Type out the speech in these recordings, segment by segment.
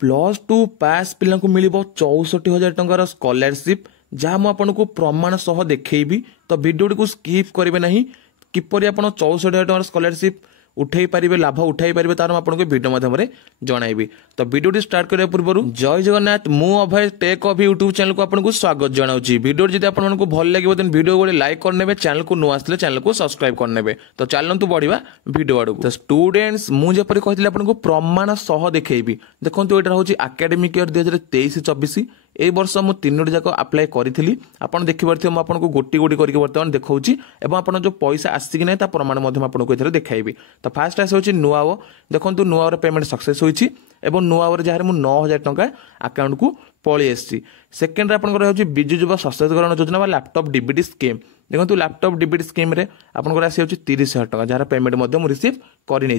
+2 पास पिला मिल 64,000 टंकार स्कॉलरशिप जहाँ मुझे प्रमाण सह देखी। तो वीडियो को स्किप करेंगे ना किपर आप 64,000 टंकार स्कॉलरशिप उठाई पारे लाभ उठाई पारे तार आपको वीडियो माध्यम जनइबी। तो वीडियो स्टार्ट करने पूर्व जय जगन्नाथ मु अभय टेक अभ यूट्यूब चैनल को आपको स्वागत जनाऊँगी। वीडियो जब आपको भल लगे देन वीडियो गोटे लाइक करने चैनल को नुआ आसले चैनल को सब्सक्राइब करने। तो चलतु बढ़िया वीडियो आड़ तो स्टूडेंट्स मुझे कही आपको प्रमाण सह देखी। देखो यहाँ हूँ एकेडमिक ईयर 2023-24 ए वर्ष मु 3टी जाक अप्लाई करी आपन देखिपारे मुझे गोटी गोटी करके बर्तमान देखा आप जो पैसा आसी ना प्रमाण आपको ये देखी। तो फास्ट आस नुआओ देखो नुआर पेमेंट सक्सेस होती नुआवर जहाँ मुझे 9,000 टंका अकाउंट को पलि आसी। सेकेंड आपंकर विजु युवा सशक्तिकरण योजना लैपटॉप डीबीटी स्कीम देखो लैपटॉप डीबीटी स्कीम आपंकर आसी 30,000 टंका जहाँ पेमेंट रिसीव कर।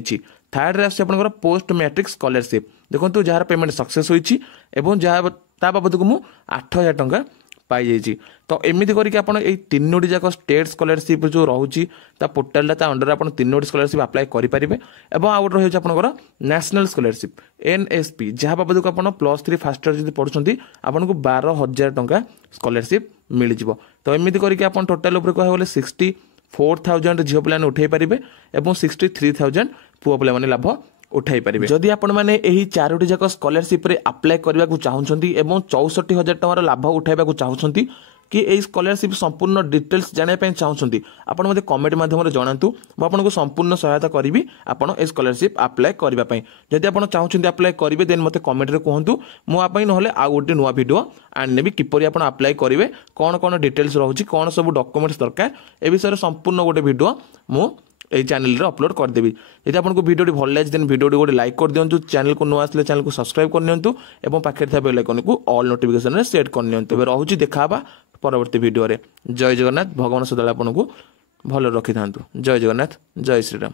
थर्ड आस पोस्ट मैट्रिक स्कॉलरशिप देखो जहाँ पेमेंट सक्सेस होती जहाँ ता बाबद को मुझे 8,000 टंका पाई जाइए। तो एमती करके आप 3टी जाक स्टेट स्कॉलरशिप जो रोचे पोर्टाल अंडर आप 3टी स्कॉलरशिप अप्लाई करेंगे। आउ गोटे रही है नेशनल स्कॉलरशिप NSP जहाँ बाबद को आप +3 फास्ट ईयर जो पढ़ुं आपको 12,000 टंका स्कॉलरशिप मिल जाव। तो एमती करके आप टोटाल उपर कहले 64,000 झील पे उठे पारे और 63,000 पुआ पे लाभ उठाई पारे। जदि आपण मैंने यही 4टी जाक स्कॉलरशिप रे अप्लाई करने को चाहूँगी और 64,000 टंकार लाभ उठाइबा चाहूँगी कि यही स्कॉलरशिप संपूर्ण डिटेल्स जानापी चाहूँगी आप मत कमेंट माध्यम जनातु मुझे संपूर्ण सहायता करी आपड़ ए स्कॉलरशिप अप्लाई करने। जदि आप चाहूँगी अप्लाई करेंगे देन मत कमेंट रे कहतु मुझे ना आउ गोटे नुआ वीडियो आनेबी किपर आप अप्लाई करेंगे कौन कौन डिटेल्स रोचे कौन सब डॉक्यूमेंट्स दरकार ए विषय संपूर्ण गोटे वीडियो मु ये चैनल रे अपलोड करदेवी। यदि आपको वीडियो भल लगे देन वीडियो गोटे लाइक कर दिंतु चैनल को नुआ आसले चैनल को सब्सक्राइब करनियंतु एवं पाखे था बेल आइकन को ऑल नोटिफिकेशन रे सेट करनियंतु। एबे रहूची देखा परवर्ती वीडियो रे। जय जगन्नाथ भगवान सदा आपको भल रखि था। जय जगन्नाथ जय श्रीराम।